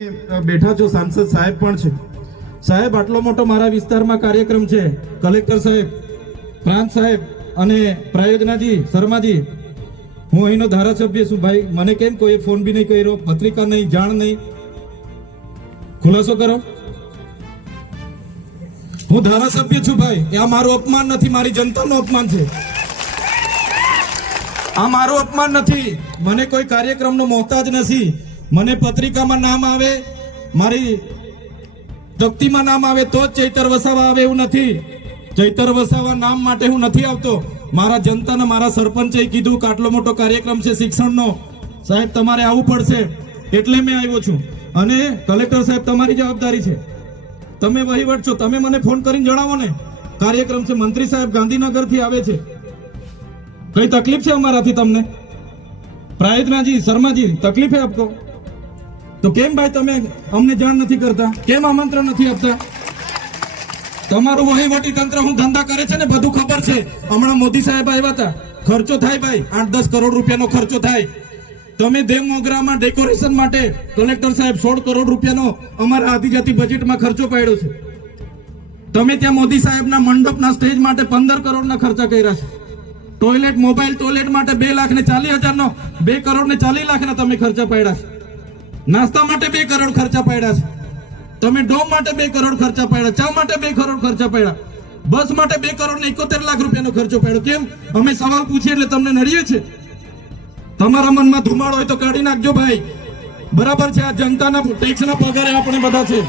બેઠા છો सांसद साहेब પણ છે સાહેબ આટલો મોટો મારા વિસ્તારમાં કાર્યક્રમ છે કલેક્ટર સાહેબ પ્રાંત સાહેબ અને પ્રાયોજનાજી શર્માજી હું અહીંનો ધારાસભ્ય છું ભાઈ મને કેમ કોઈ ફોન બી નહીં કર્યો પત્રિકા નહીં જાણ નહીં ખુલાસો કરો હું ધારાસભ્ય છું ભાઈ આ મારું અપમાન નથી મારી જનતાનું અપમાન છે આ મારું અપમાન નથી મને કોઈ કાર્યક્રમનો મોહતાજ નથી મને પત્રિકામાં નામ આવે મારી તકતીમાં નામ આવે તો જ ચૈતર વસાવા આવે એવું નથી ચૈતર વસાવા નામ માટે હું નથી આવતો મારા જનતાને મારા સરપંચે કીધું કે આટલો મોટો કાર્યક્રમ છે શિક્ષણનો સાહેબ તમારે આવવું પડશે એટલે મેં આવ્યો છું અને કલેક્ટર સાહેબ તમારી જવાબદારી છે તમે વહીવટ છો તમે મને ફોન કરીને જણાવો ને કાર્યક્રમ છે મંત્રી સાહેબ ગાંધીનગરથી આવે છે કઈ તકલીફ છે અમારાથી તમને પ્રાયોજનાજી શર્માજી તકલીફ હે આપકો તો કેમ ભાઈ તમે અમને જાણ નથી કરતા કેમ આમંત્રણ નથી આપતા તમારું વહીવટી તંત્ર હું ધંધા કરે છે ને બધું ખબર છે હમણાં મોદી સાહેબ આવ્યા હતા ખર્ચો થાય ભાઈ 8-10 કરોડ રૂપિયાનો ખર્ચો થાય તમે દેવ મોગરામાં ડેકોરેશન માટે કલેક્ટર સાહેબ 16 કરોડ રૂપિયાનો અમારા આદિજાતિ બજેટમાં ખર્ચો પાડ્યો છે તમે ત્યાં મોદી સાહેબના મંડપના સ્ટેજ માટે 15 કરોડના ખર્ચા કર્યા છે ટોયલેટ મોબાઈલ ટોયલેટ માટે 2,40,000 નો 2 કરોડ ને 40 લાખના તમે ખર્ચા પાડ્યા છે નાસ્તા માટે 2 કરોડ ખર્ચા પાડ્યા છે તમે ડોમ માટે 2 કરોડ ખર્ચા પાડ્યા ચા માટે 2 કરોડ ખર્ચા પાડ્યા બસ માટે 2 કરોડ ને 71 લાખ રૂપિયાનો ખર્ચો પાડ્યો કેમ અમે સવાલ પૂછીએ એટલે તમને નડીએ છે તમારા મનમાં ધુમાડો હોય તો કાઢી નાખજો ભાઈ બરાબર છે આ જનતાના ટેક્સના પગારે આપણે બધા છે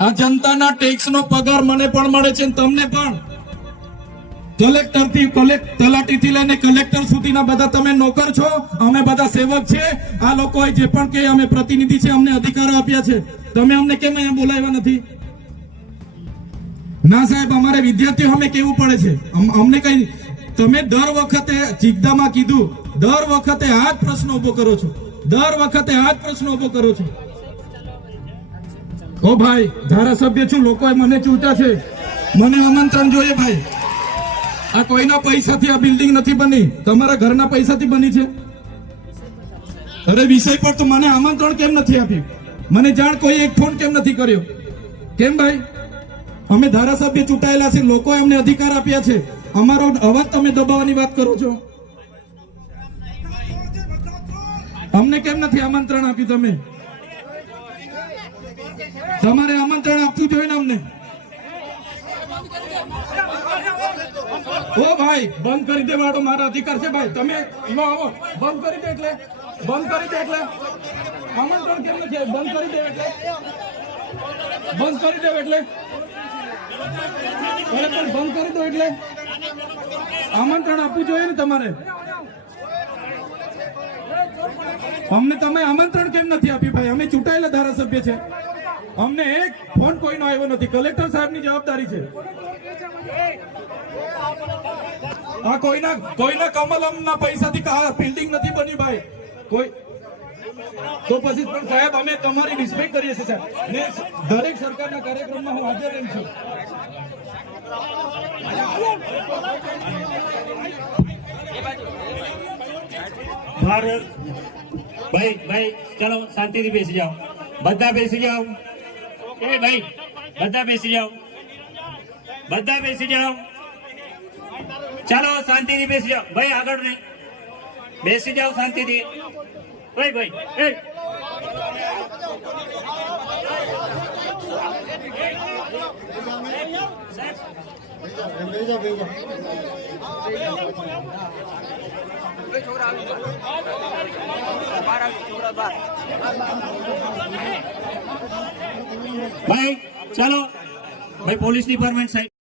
આ જનતાના ટેક્સનો પગાર મને પણ મળે છે તમને પણ કલેક્ટરથી તલાટીથી લઈને કલેક્ટર સુધીના બધા તમે નોકર છો અમે બધા સેવક છે આ લોકોએ જે પણ કે અમે પ્રતિનિધિ છે અમને અધિકારો આપ્યા છે તમે અમને કેમ અહીંયા બોલાવ્યા નથી ના સાહેબ અમારે વિદ્યાર્થીઓ અમે કેવું પડે છે અમને કઈ તમે દર વખતે ચિકદામાં કીધું દર વખતે આ જ પ્રશ્ન ઉભો કરો છો દર વખતે આ જ પ્રશ્ન ઉભો કરો છો ઓ ભાઈ ધારાસભ્ય છું લોકોએ મને ચૂંટ્યા છે મને આમંત્રણ જોઈએ ભાઈ આ કોઈના પૈસાથી આ બિલ્ડિંગ નથી બની તમારા ઘરના પૈસાથી બની છે અરે વિષય પર તો મને આમંત્રણ કેમ નથી આપ્યું મને જાણ કોઈ એક ફોન કેમ નથી કર્યો કેમ ભાઈ અમે ધારાસભ્ય ચૂંટાયેલા છે લોકોએ અમને અધિકાર આપ્યા છે અમારો અવાજ તમે દબાવવાની વાત કરો છો અમને કેમ નથી આમંત્રણ આપ્યું તમે તમારે આમંત્રણ આપવું જોઈએ ને અમને ઓ ભાઈ બંધ કરી દેવાડો મારા અધિકાર છે ભાઈ તમે આવો બંધ કરી દે એટલે આમંત્રણ કેમ નથી બંધ કરી દે એટલે બંધ કરી દો એટલે બંધ કરી દો એટલે આમંત્રણ આપવું જોઈએ ને તમારે અમને તમે આમંત્રણ કેમ નથી આપ્યું ભાઈ અમે ચૂંટાયેલા ધારાસભ્ય છે અમને એક ફોન કોઈનો આવ્યો નથી કલેક્ટર સાહેબની જવાબદારી છે આ કોઈના કમલમના પૈસાથી બિલ્ડિંગ નથી બની ભાઈ કોઈ તો પછી પણ સાહેબ અમે તમારી રિસ્પેક્ટ કરીએ છીએ સાહેબ ને દરેક સરકારના કાર્યક્રમમાં હું હાજર રહું છું ભારત ભાઈ ચલો શાંતિથી બેસી જાઓ બધા બેસી જાઓ એ ભાઈ બધા બેસી જાઓ ચાલો શાંતિથી બેસી જાઓ ભાઈ આગળ નહીં બેસી જાઓ શાંતિથી ભાઈ એ ભાઈ ચાલો ભાઈ પોલીસ ડિપાર્ટમેન્ટ સાહેબ